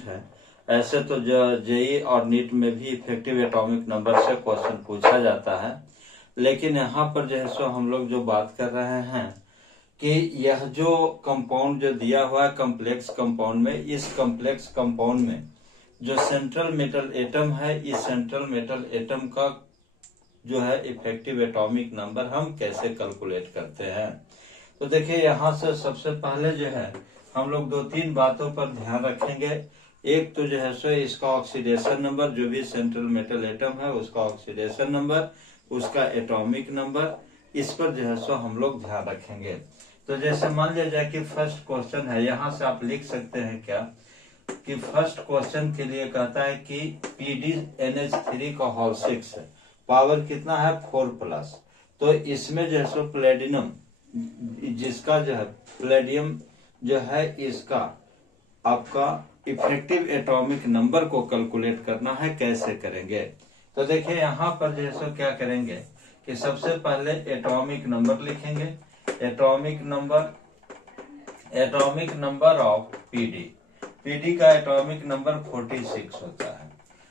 Important है। ऐसे तो जेई और नीट में भी इफेक्टिव एटॉमिक नंबर से क्वेश्चन पूछा जाता है, लेकिन यहाँ पर जो है सो हम लोग जो बात कर रहे हैं कि यह जो कंपाउंड जो दिया हुआ है कॉम्प्लेक्स कंपाउंड में, इस कॉम्प्लेक्स कंपाउंड में जो सेंट्रल मेटल एटम है, इस सेंट्रल मेटल एटम का जो है इफेक्टिव एटॉमिक नंबर हम कैसे कैलकुलेट करते हैं। तो देखिए यहाँ से सबसे पहले जो है हम लोग 2-3 बातों पर ध्यान रखेंगे। एक तो जो है सो इसका ऑक्सीडेशन नंबर, जो भी सेंट्रल मेटल एटम है उसका ऑक्सीडेशन नंबर, उसका एटॉमिक नंबर, इस पर जो है सो हम लोग ध्यान रखेंगे। तो जैसे मान लिया जाए कि फर्स्ट क्वेश्चन है, यहाँ से आप लिख सकते हैं क्या कि फर्स्ट क्वेश्चन के लिए कहता है कि PdNH3 का होल 6 है, पावर कितना है 4+। तो इसमें जो है सो प्लेटिनम, जिसका जो है प्लेडियम जो है, इसका आपका इफेक्टिव एटॉमिक नंबर को कैलकुलेट करना है। कैसे करेंगे? तो देखिए यहाँ पर जो है सो क्या करेंगे कि सबसे पहले एटॉमिक नंबर लिखेंगे। एटॉमिक नंबर ऑफ पीडी का एटॉमिक नंबर 46 होता है।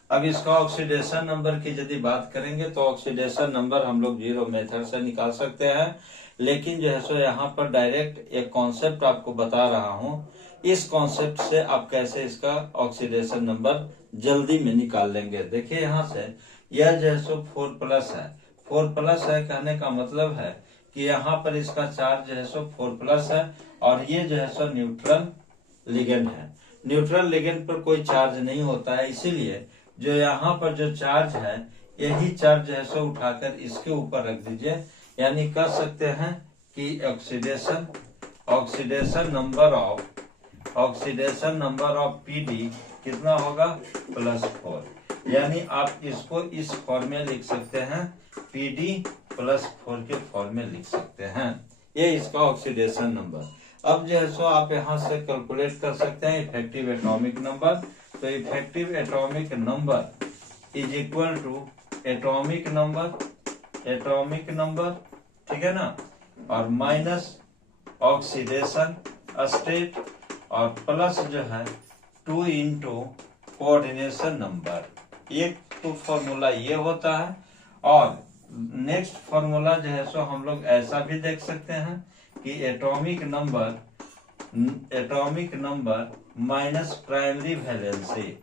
अब इसका ऑक्सीडेशन नंबर की यदि बात करेंगे तो ऑक्सीडेशन नंबर हम लोग जीरो मेथड से निकाल सकते हैं, लेकिन जो है सो यहाँ पर डायरेक्ट एक कॉन्सेप्ट आपको बता रहा हूँ। इस कॉन्सेप्ट से आप कैसे इसका ऑक्सीडेशन नंबर जल्दी में निकाल लेंगे। देखिए यहाँ से यह जो है सो 4+ है। 4+ है कहने का मतलब है कि यहाँ पर इसका चार्ज जो है सो 4+ है, और ये जो है सो न्यूट्रल लिगेंड है। न्यूट्रल लिगेंड पर कोई चार्ज नहीं होता है, इसीलिए जो यहाँ पर जो चार्ज है, यही चार्ज जो है सो उठाकर इसके ऊपर रख दीजिए। यानी कह सकते हैं कि ऑक्सीडेशन नंबर ऑफ पीडी कितना होगा +4। यानी आप इसको इस फॉर्म में लिख सकते हैं, PD+4 के फॉर्म में लिख सकते हैं। ये इसका ऑक्सीडेशन नंबर। अब जो है सो आप यहाँ से कैलकुलेट कर सकते हैं इफेक्टिव एटॉमिक नंबर। तो effective atomic number is equal to atomic number, ठीक है ना, और माइनस ऑक्सीडेशन स्टेट, और प्लस जो है 2 इंटू कोऑर्डिनेशन नंबर। एक तो फॉर्मूला ये होता है, और नेक्स्ट फॉर्मूला जो है सो हम लोग ऐसा भी देख सकते हैं कि atomic number minus primary valency,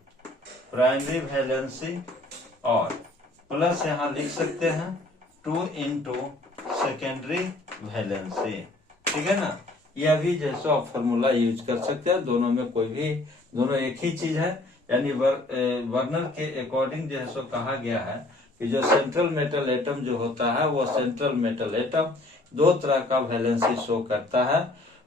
और प्लस यहाँ लिख सकते हैं 2 इंटू सेकेंडरी वैलेंसी, ठीक है ना। यह भी जैसे आप फॉर्मूला यूज कर सकते हैं। दोनों में कोई भी, दोनों एक ही चीज है। यानी वर्नर के अकॉर्डिंग जो है सो कहा गया है कि जो सेंट्रल मेटल एटम जो होता है, वो सेंट्रल मेटल एटम 2 तरह का वैलेंसी शो करता है।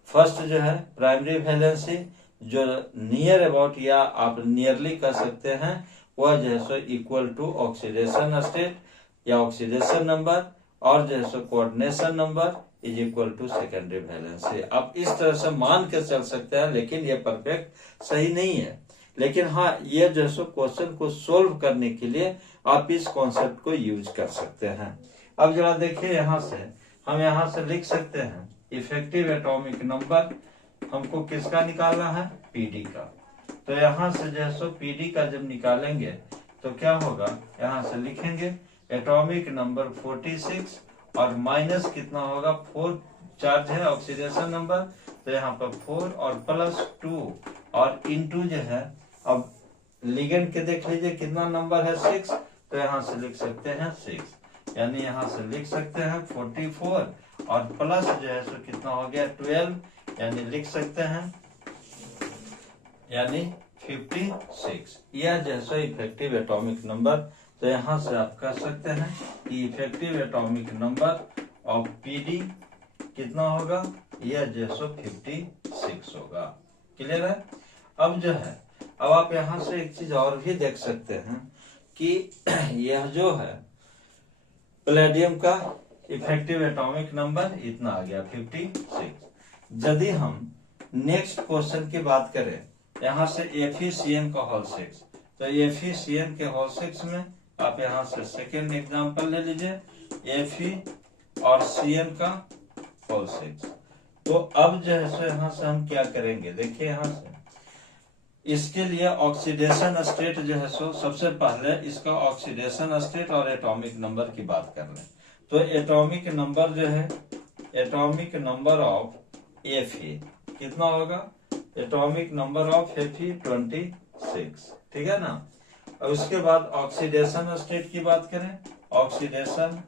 फर्स्ट जो है प्राइमरी वैलेंसी, जो नियर अबाउट या आप नियरली कर सकते हैं, वह जो है सो इक्वल टू ऑक्सीडेशन स्टेट या ऑक्सीडेशन नंबर, और जो है सो coordination number is equal to secondary valency. आप इस तरह से मान के चल सकते हैं, लेकिन ये परफेक्ट सही नहीं है। लेकिन हाँ, ये जो है सो क्वेश्चन को सोल्व करने के लिए आप इस कॉन्सेप्ट को यूज कर सकते हैं। अब जरा देखिए यहाँ से हम यहाँ से लिख सकते हैं इफेक्टिव एटॉमिक नंबर हमको किसका निकालना है, पीडी का। तो यहाँ से जो है सो पीडी का जब निकालेंगे तो क्या होगा, यहाँ से लिखेंगे एटॉमिक नंबर 46, और माइनस कितना होगा 4 चार्ज है ऑक्सीडेशन नंबर, तो यहाँ पर 4 और प्लस 2 और इंटू जो है, अब लिगेंड के देख लीजिए कितना नंबर है 6, तो यहाँ से लिख सकते हैं 6। यानी यहाँ से लिख सकते हैं 44 और प्लस जो है सो कितना हो गया 12, यानी लिख सकते हैं यानी 56। यह जो है सो इफेक्टिव एटॉमिक नंबर। तो यहाँ से आप कह सकते हैं कि effective atomic number of PD कितना होगा, यह जो है सो 56 होगा। क्लियर है? अब जो है, अब आप यहाँ से एक चीज और भी देख सकते हैं कि यह जो है पैलेडियम का इफेक्टिव एटॉमिक नंबर इतना आ गया 56। यदि हम नेक्स्ट क्वेश्चन की बात करें, यहाँ से FeCN का होल 6, तो FeCN के होल 6 में आप यहाँ से सेकेंड एग्जांपल ले लीजिए Fe और Cn का होल 6। तो अब जो है सो यहाँ से हम क्या करेंगे, देखिए यहाँ से इसके लिए ऑक्सीडेशन स्टेट जो है सो सबसे पहले इसका ऑक्सीडेशन स्टेट और एटॉमिक नंबर की बात कर लें। तो एटॉमिक नंबर जो है, एटॉमिक नंबर ऑफ Fe कितना होगा? एटॉमिक नंबर ऑफ Fe 26, ठीक है ना। और उसके बाद ऑक्सीडेशन स्टेट की बात करें, ऑक्सीडेशन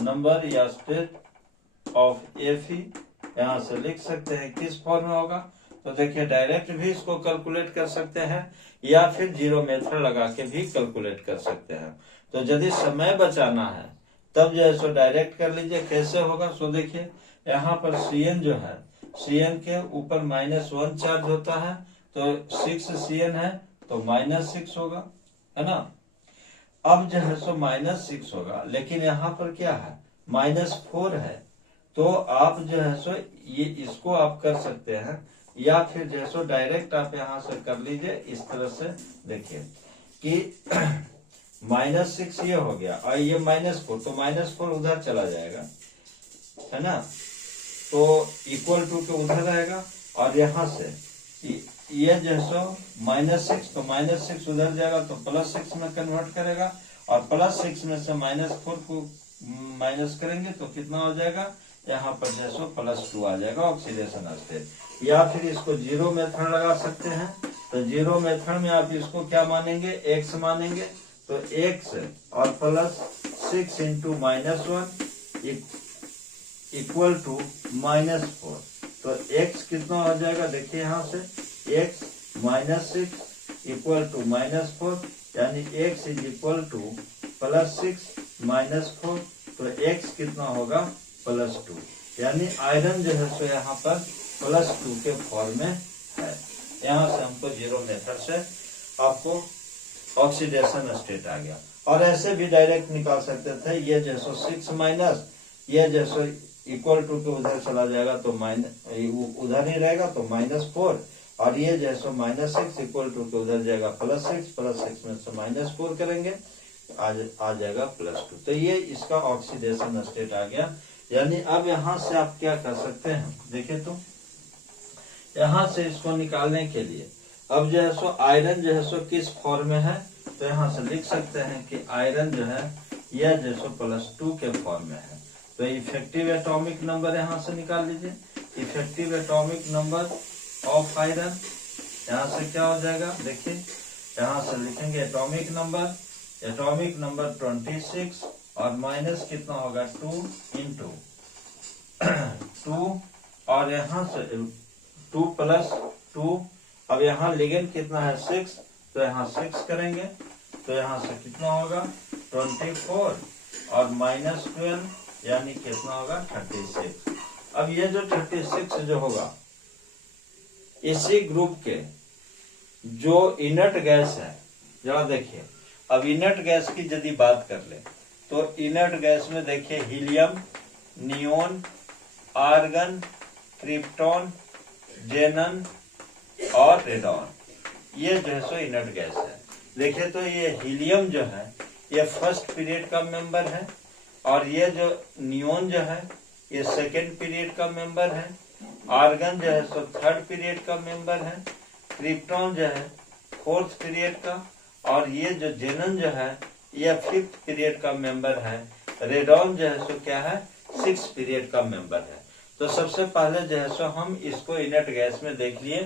नंबर या स्टेट ऑफ Fe यहां से लिख सकते हैं किस फॉर्म में होगा। तो देखिए डायरेक्ट भी इसको कैलकुलेट कर सकते हैं या फिर जीरो मेथड लगा के भी कैलकुलेट कर सकते हैं। तो यदि समय बचाना है तब जो है सो डायरेक्ट कर लीजिए। कैसे होगा? सो देखिए यहाँ पर Cn जो है, Cn के ऊपर -1 चार्ज होता है, तो 6 Cn है तो -6 होगा, है ना। अब जो है सो -6 होगा, लेकिन यहाँ पर क्या है? -4 है। तो आप जो है सो ये इसको आप कर सकते हैं या फिर जो है सो डायरेक्ट आप यहाँ से कर लीजिए इस तरह से। देखिए कि -6 ये हो गया और ये -4, तो -4 उधर चला जाएगा, है ना। तो इक्वल टू के उधर रहेगा और यहाँ से ये जो है सो -6, तो -6 उधर जाएगा तो +6 में कन्वर्ट करेगा और +6 में से -4 को माइनस करेंगे तो कितना हो जाएगा? यहाँ पर जो है सो +2 आ जाएगा ऑक्सीडेशन स्टेट। या फिर इसको जीरो मेथड लगा सकते हैं। तो जीरो मेथड में आप इसको क्या मानेंगे? x मानेंगे। तो x और +6 इंटू -1 इक्वल टू -4। तो x कितना हो जाएगा? देखिए यहाँ से x -6 इक्वल टू -4, यानी x इज इक्वल टू +6 -4। तो x कितना होगा? +2। यानी आयरन जो है सो यहाँ पर +2 के फॉर्म में है। यहाँ से हमको जीरो मेथड से आपको ऑक्सीडेशन स्टेट आ गया। और ऐसे भी डायरेक्ट निकाल सकते थे। ये जो सो 6 माइनस ये जो सो इक्वल टू के उधर चला जाएगा तो उधर ही रहेगा तो -4, और ये जो सो -6 इक्वल टू के उधर जाएगा +6 में से -4 करेंगे आ जाएगा +2। तो ये इसका ऑक्सीडेशन स्टेट आ गया। यानी अब यहाँ से आप क्या कर सकते हैं? देखिए तो यहाँ से इसको निकालने के लिए अब जो है सो आयरन जो है सो किस फॉर्म में है, तो यहाँ से लिख सकते हैं कि आयरन जो है यह जो सो +2 के फॉर्म में है। तो इफेक्टिव एटॉमिक नंबर यहाँ से निकाल लीजिए। Effective atomic number of iron यहाँ से क्या हो जाएगा? देखिए यहाँ से लिखेंगे एटॉमिक नंबर 26 और माइनस कितना होगा? 2 इंटू 2 और यहाँ से 2 + 2। अब यहाँ लिगेंड कितना है? 6, तो यहाँ 6 करेंगे तो यहाँ से कितना होगा? 24 और -12 यानी कितना होगा? 36। अब ये जो 36 जो होगा इसी ग्रुप के जो इनर्ट गैस है, जरा देखिए। अब इनर्ट गैस की यदि बात कर ले तो इनर्ट गैस में देखिए हीलियम, नियोन, आर्गन, क्रिप्टॉन, जेनन और रेडॉन, ये जो है सो इनर्ट गैस है। देखिए तो ये हीलियम जो है ये फर्स्ट पीरियड का मेंबर है, और ये जो नियोन जो है ये सेकेंड पीरियड का मेंबर है, आर्गन जो है सो थर्ड पीरियड का मेंबर है, क्रिप्टॉन जो है फोर्थ पीरियड का, और ये जो जेनन जो है ये 5th पीरियड का मेंबर है, रेडॉन जो है सो क्या है? 6th पीरियड का मेंबर है। तो सबसे पहले जो है सो हम इसको इनर्ट गैस में देख लिए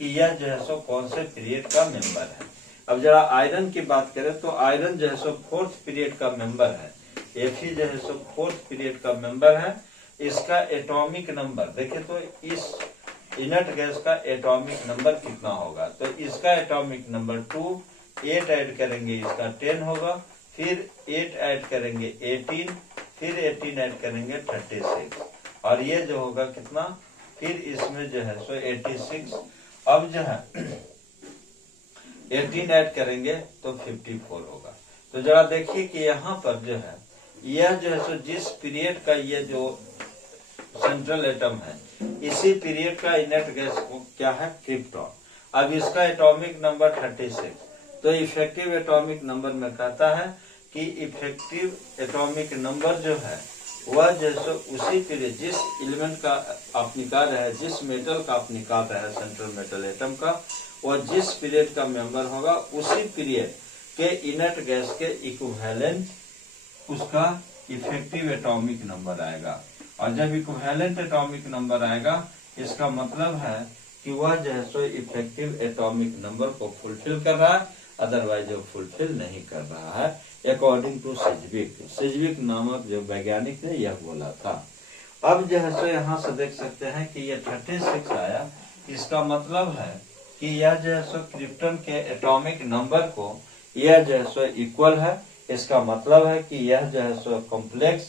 कि यह जो है सो कौन से पीरियड का मेंबर है। अब जरा आयरन की बात करें तो आयरन जो है सो 4th पीरियड का मेंबर है। Fe जो है सो 4th पीरियड का मेंबर है। इसका एटॉमिक नंबर देखिए तो इस इनर्ट गैस का एटॉमिक नंबर कितना होगा? तो इसका एटॉमिक नंबर 2, 8 ऐड करेंगे इसका 10 होगा, फिर 8 ऐड करेंगे 18, फिर 18 ऐड करेंगे 36, और ये जो होगा कितना? फिर इसमें जो है सो 86। अब जो है 18 ऐड करेंगे तो 54 होगा। तो जरा देखिए कि यहाँ पर जो है यह जो है सो जिस पीरियड का ये जो सेंट्रल एटम है इसी पीरियड का इनर्ट गैस को क्या है? क्रिप्टॉन। अब इसका एटॉमिक नंबर 36। तो इफेक्टिव एटॉमिक नंबर में कहता है कि इफेक्टिव एटॉमिक नंबर जो है वह जैसे उसी पीरियड जिस एलिमेंट का आप निकाल रहे हैं, जिस मेटल का आप निकाल रहे हैं सेंट्रल मेटल एटम का, वो जिस पीरियड का मेंबर होगा उसी पीरियड के इनर्ट गैस के इक्विवेलेंट उसका इफेक्टिव एटॉमिक नंबर आएगा। और जब इक्विवेलेंट एटॉमिक नंबर आएगा इसका मतलब है कि वह जो है सो इफेक्टिव एटॉमिक नंबर को फुलफिल कर रहा है, अदरवाइज वो फुलफिल नहीं कर रहा है, अकॉर्डिंग टू सिजविक नामक जो वैज्ञानिक ने यह बोला था। अब जो है सो यहाँ से देख सकते हैं कि ये 36 आया, इसका मतलब है कि यह जो है सो क्रिप्टन के एटॉमिक नंबर को यह जो है सो इक्वल है। इसका मतलब है कि यह जो है सो कॉम्प्लेक्स,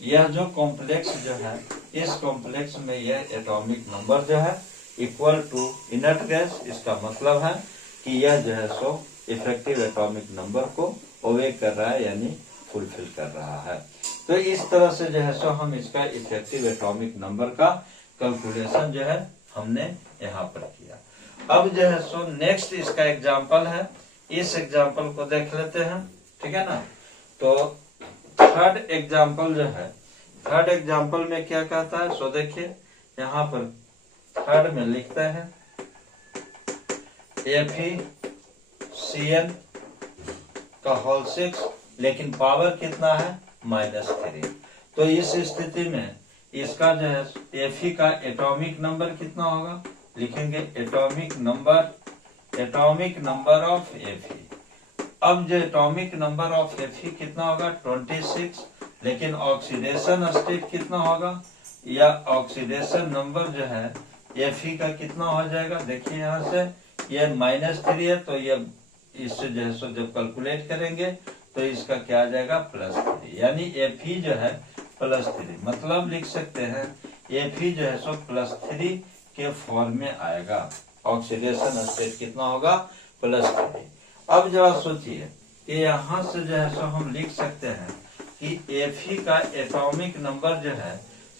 यह जो कॉम्प्लेक्स जो है इस कॉम्प्लेक्स में यह एटॉमिक नंबर जो है इक्वल टू इनर्ट गैस। इसका मतलब है कि यह जो है सो इफेक्टिव एटॉमिक नंबर को ओवे कर रहा है, यानी फुलफिल कर रहा है। तो इस तरह से जो है सो हम इसका इफेक्टिव एटॉमिक नंबर का कैलकुलेशन जो है हमने यहाँ पर किया। अब जो है सो नेक्स्ट इसका एग्जाम्पल है, इस एग्जाम्पल को देख लेते हैं, ठीक है ना। तो थर्ड एग्जाम्पल जो है, थर्ड एग्जाम्पल में क्या कहता है सो देखिए यहाँ पर थर्ड में लिखता है FeCl का होल 6, लेकिन पावर कितना है -3। तो इस स्थिति में इसका जो है Fe का एटॉमिक नंबर कितना होगा, लिखेंगे एटॉमिक नंबर ऑफ Fe। अब जो एटॉमिक नंबर ऑफ Fe कितना होगा 26, लेकिन ऑक्सीडेशन स्टेट कितना होगा, या ऑक्सीडेशन नंबर जो है Fe का कितना हो जाएगा, देखिए यहाँ से ये -3 है, तो ये इससे जो है सो जब कैलकुलेट करेंगे तो इसका क्या आ जाएगा +3, यानी Fe जो है +3, मतलब लिख सकते हैं Fe जो है सो +3 के फॉर्म में आएगा। ऑक्सीडेशन स्टेट कितना होगा +3। अब जरा सोचिए कि यहाँ से जो है सो हम लिख सकते हैं कि Fe का एटॉमिक नंबर जो है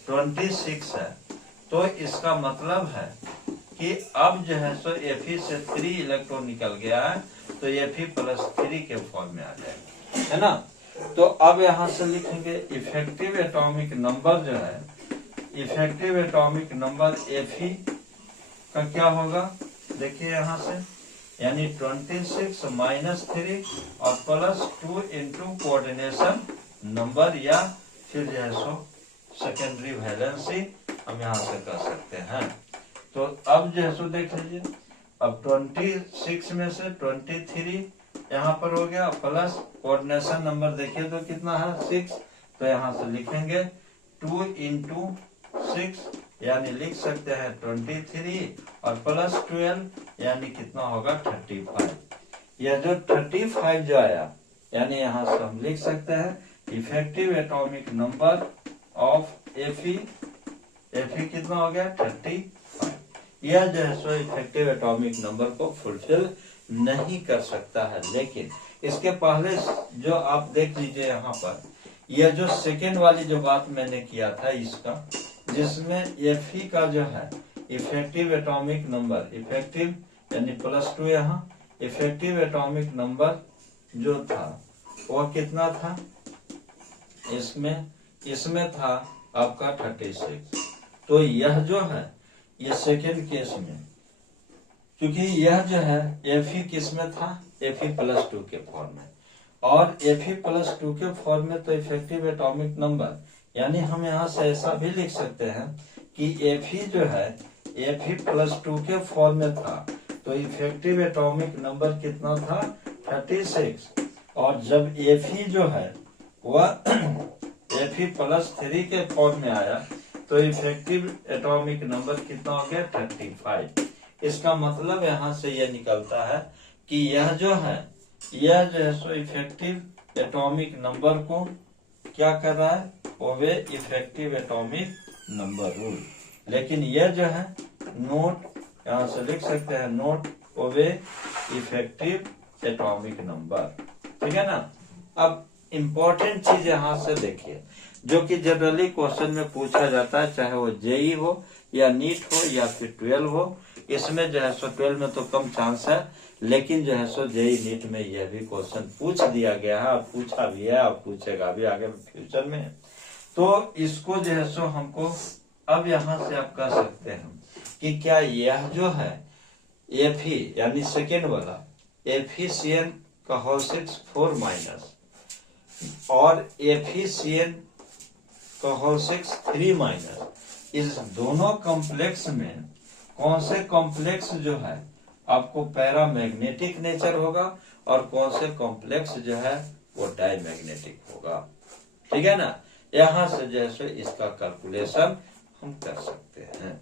26 है, तो इसका मतलब है कि अब जो है सो Fe से 3 इलेक्ट्रॉन निकल गया है, तो Fe +3 के फॉर्म में आ जाएगा, है ना। तो अब यहाँ से लिखेंगे इफेक्टिव एटॉमिक नंबर जो है, इफेक्टिव एटॉमिक नंबर Fe का क्या होगा, देखिए यहाँ से, यानी 26 -3 और +2 इंटू कोऑर्डिनेशन नंबर, या फिर जो है सो सेकेंडरी वैलेंसी हम यहाँ से कर सकते हैं। तो अब जो है सो देख लीजिए, अब 26 में से 23 यहाँ पर हो गया, प्लस कोऑर्डिनेशन नंबर देखिए तो कितना है 6, तो यहाँ से लिखेंगे 2 इंटू 6, यानी लिख सकते हैं 23 और +12, यानी कितना होगा 35। यह जो 35 जो आया, यानी यहाँ से हम लिख सकते हैं effective atomic number of Fe कितना हो गया 35। यह जो है सो इफेक्टिव एटॉमिक नंबर को फुलफिल नहीं कर सकता है। लेकिन इसके पहले जो आप देख लीजिए यहाँ पर, यह जो सेकेंड वाली जो बात मैंने किया था इसका, जिसमें Fe का जो है इफेक्टिव एटॉमिक नंबर, इफेक्टिव यानी +2 यहाँ, इफेक्टिव एटॉमिक नंबर जो था वह कितना था, इसमें था आपका 36। तो यह जो है ये सेकेंड केस में, क्योंकि यह जो है Fe किस में था, Fe +2 के फॉर्म में, और Fe +2 के फॉर्म में तो इफेक्टिव एटॉमिक नंबर, यानी हम यहाँ से ऐसा भी लिख सकते हैं कि Fe जो है Fe +2 के फॉर्म में था, तो इफेक्टिव एटॉमिक नंबर कितना था 36, और जब Fe जो है वह Fe +3 के फॉर्म में आया, तो इफेक्टिव एटॉमिक नंबर कितना हो गया 35। इसका मतलब यहाँ से यह निकलता है कि यह जो है सो इफेक्टिव एटॉमिक नंबर को क्या कर रहा है, ओवे इफेक्टिव एटॉमिक नंबर रूल। लेकिन यह जो है नोट, यहाँ से लिख सकते हैं नोट ओवे इफेक्टिव एटॉमिक नंबर, ठीक है ना। अब इम्पोर्टेंट चीज यहाँ से देखिए, जो कि जनरली क्वेश्चन में पूछा जाता है, चाहे वो जेई हो या नीट हो या फिर 12 हो। इसमें जो है सो 12 में तो कम चांस है, लेकिन जो है सो जेई नीट में यह भी क्वेश्चन पूछ दिया गया है, पूछा भी है और पूछेगा भी आगे फ्यूचर में। तो इसको जो है सो हमको अब यहाँ से आप कह सकते हैं कि क्या यह जो है Fe यानी सेकेंड वाला एफिशिएंट का होल 6 4 माइनस और एफिशिएंट का होल 6 3 माइनस, इस दोनों कॉम्प्लेक्स में कौन से कॉम्प्लेक्स जो है आपको पैरामैग्नेटिक नेचर होगा और कौन से कॉम्प्लेक्स जो है वो डायमैग्नेटिक होगा। ठीक है ना, यहां से जैसे इसका कैलकुलेशन हम कर सकते हैं।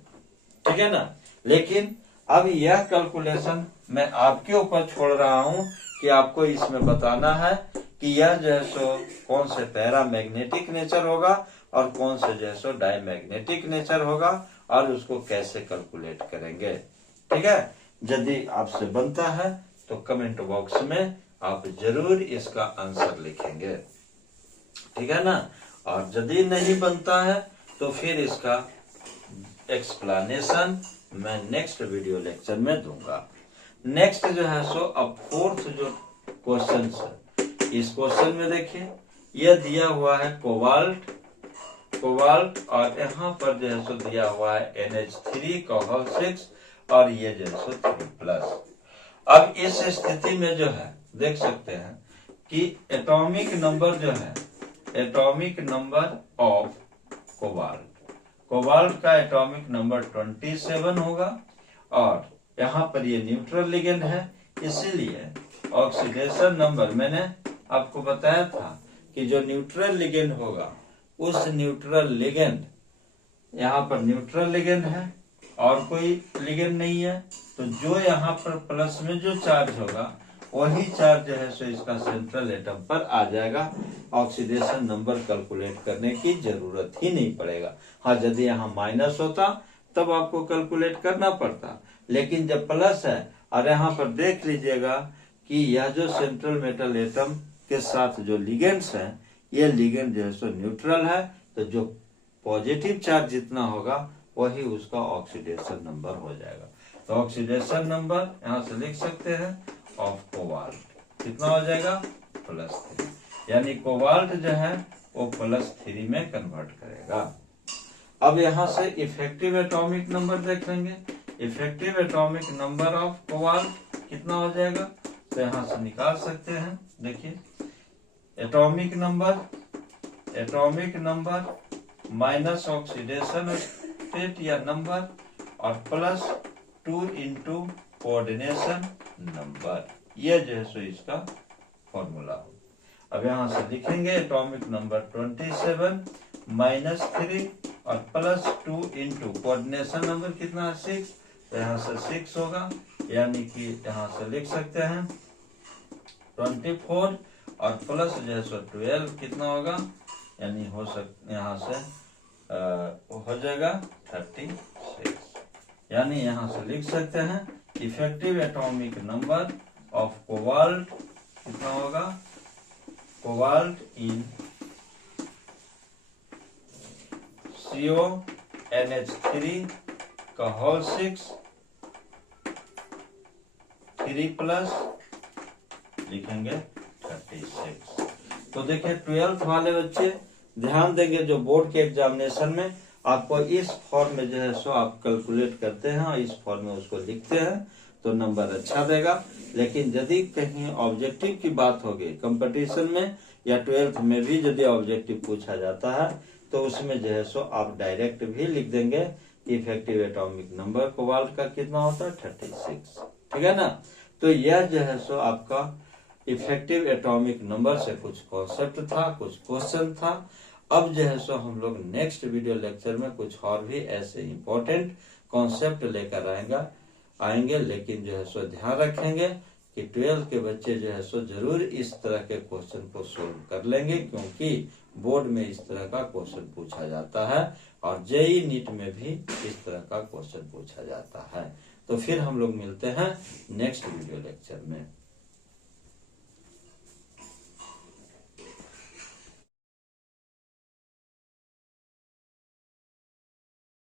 ठीक है ना, लेकिन अब यह कैलकुलेशन मैं आपके ऊपर छोड़ रहा हूं कि आपको इसमें बताना है कि यह जो है सो कौन से पैरामैग्नेटिक नेचर होगा और कौन से जो है सो डायमैग्नेटिक नेचर होगा और उसको कैसे कैलकुलेट करेंगे। ठीक है, यदि आपसे बनता है तो कमेंट बॉक्स में आप जरूर इसका आंसर लिखेंगे। ठीक है ना, और यदि नहीं बनता है तो फिर इसका एक्सप्लेनेशन मैं नेक्स्ट वीडियो लेक्चर में दूंगा। नेक्स्ट जो है सो अब फोर्थ जो क्वेश्चन है, इस क्वेश्चन में देखिए यह दिया हुआ है कोबाल्ट और यहाँ पर जो है सो दिया हुआ है NH3 का होल 6 और ये जो है सो 3+। अब इस स्थिति में जो है देख सकते हैं कि एटॉमिक नंबर जो है, एटॉमिक नंबर ऑफ कोबाल्ट का एटॉमिक नंबर 27 होगा और यहाँ पर ये न्यूट्रल लिगेंड है, इसीलिए ऑक्सीडेशन नंबर मैंने आपको बताया था कि जो न्यूट्रल लिगेंड होगा उस न्यूट्रल लिगेंड, यहाँ पर न्यूट्रल लिगेंड है और कोई लिगेंड नहीं है, तो जो यहाँ पर प्लस में जो चार्ज होगा वही चार्ज जो है सो इसका सेंट्रल एटम पर आ जाएगा। ऑक्सीडेशन नंबर कैलकुलेट करने की जरूरत ही नहीं पड़ेगा। हाँ, यदि यहाँ माइनस होता तब आपको कैलकुलेट करना पड़ता, लेकिन जब प्लस है और यहाँ पर देख लीजिएगा कि यह जो सेंट्रल मेटल एटम के साथ जो लिगेंड्स हैं, ये लिगेंड जो है सो न्यूट्रल है, तो जो पॉजिटिव चार्ज जितना होगा वही उसका ऑक्सीडेशन नंबर हो जाएगा। तो ऑक्सीडेशन नंबर यहाँ से लिख सकते हैं ऑफ कोबाल्ट कितना हो जाएगा +3, यानी कोबाल्ट जो है वो +3 में कन्वर्ट करेगा। अब यहाँ से इफेक्टिव एटॉमिक नंबर देख लेंगे। Effective atomic number of cobalt कितना हो जाएगा, तो यहाँ से निकाल सकते हैं। देखिए atomic number minus oxidation state या नंबर और +2 इंटू कोऑर्डिनेशन नंबर, ये जो है सो इसका फॉर्मूला हो। अब यहाँ से लिखेंगे एटॉमिक नंबर 27 -3 और +2 इंटू कोऑर्डिनेशन नंबर कितना है 6, तो यहाँ से 6 होगा, यानी कि यहाँ से लिख सकते हैं 24 और प्लस जो है सो 12 कितना होगा, यानी हो सकता यहाँ से हो जाएगा 36, यानी यहाँ से लिख सकते हैं effective atomic number of cobalt कितना होगा, कोबाल्ट इन CONH3 का होल 6 3+ लिखेंगे 36। तो देखिए 12th वाले बच्चे ध्यान देंगे, जो बोर्ड के एग्जामिनेशन में आपको इस फॉर्म में जो है सो आप कैलकुलेट करते हैं और इस फॉर्म में उसको लिखते हैं तो नंबर अच्छा देगा। लेकिन यदि कहीं ऑब्जेक्टिव की बात होगी कंपटीशन में या 12th में भी यदि ऑब्जेक्टिव पूछा जाता है तो उसमें जो है सो आप डायरेक्ट भी लिख देंगे इफेक्टिव एटॉमिक नंबर कोबाल्ट का कितना होता है 36। ठीक है ना, तो यह जो है सो आपका इफेक्टिव एटॉमिक नंबर से कुछ कॉन्सेप्ट था, कुछ क्वेश्चन था। अब जो है सो हम लोग नेक्स्ट वीडियो लेक्चर में कुछ और भी ऐसे इंपॉर्टेंट कॉन्सेप्ट लेकर आएंगे, लेकिन जो है सो ध्यान रखेंगे कि 12th के बच्चे जो है सो जरूर इस तरह के क्वेश्चन को सोल्व कर लेंगे, क्योंकि बोर्ड में इस तरह का क्वेश्चन पूछा जाता है और JEE नीट में भी इस तरह का क्वेश्चन पूछा जाता है। तो फिर हम लोग मिलते हैं नेक्स्ट वीडियो लेक्चर में।